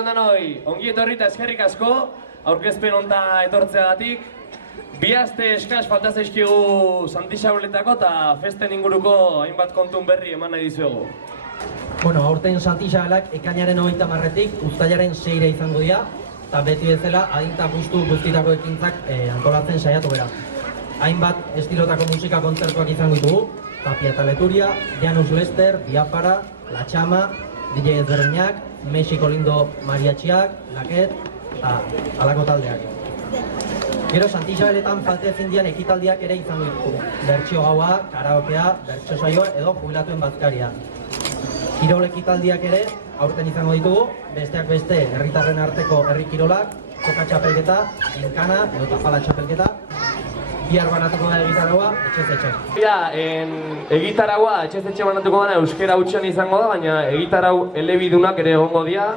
arratsaldeon denoi, ongi etorri eta eskerrik asko, aurkezpen honta etortzeagatik. Bi aste eskas falta zaizkigu Santixabeletako eta festen inguruko hainbat kontun berri eman nahi dizuegu. Bueno, aurten Santixabelak ekainaren 30-tik uztailaren 6-ra izango dira, eta beti bezala adinta justu guztitako ekintzak antolatzen saiatu gara. Hainbat estilotako musika kontzertuak izango ditugu, Tapia eta Leturia, Janus Lester, Diafara, La Chama, DJ ezberdinak, Mexiko Lindo Mariachiak, Laket eta halako taldeak. Gero Santixabeletan falte ezin dian ekitaldiak ere izango ditugu. Bertsio gaua, karaokea, bertsio saioa edo jubilatuen bazkaria. Kirol ekitaldiak ere aurten izango ditugu, besteak beste herritarren arteko herri kirolak, txoka txapelketa, ginkana edo tafala txapelketa. Bihar banatuko da egitaraua, etxez-etxe. Egitaraua etxez-etxe banatuko dana euskera hutsean izango da, baina egitarau elebidunak ere egongo dira,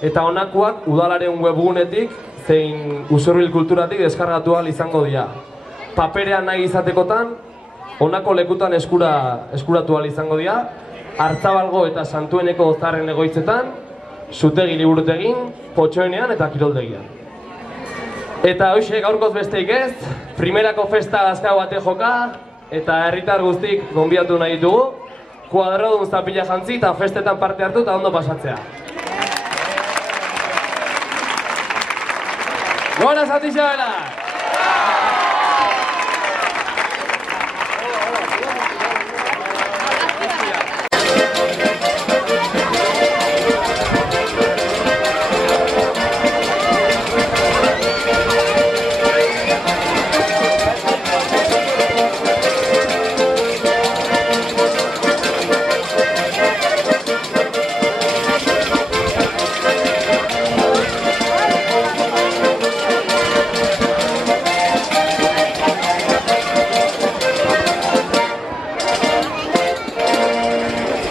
eta honakoak udalaren webgunetik zein Usurbil kulturatik deskargatu ahal izango dira. Paperean nahi izatekotan, honako lekutan eskuratu ahal izango dira, Hartzabalgo eta Santueneko Ozarren egoitzetan, Zutegi liburutegin, Potxoenean eta Kiroldegian. Eta hoxe, gaurkoz besteik ez, primerako festa azkau bate joka, eta herritar guztik gonbiatu nahi ditugu, kuadrodun zapila jantzi eta festetan parte hartu eta ondo pasatzea. Gora Santixabelak!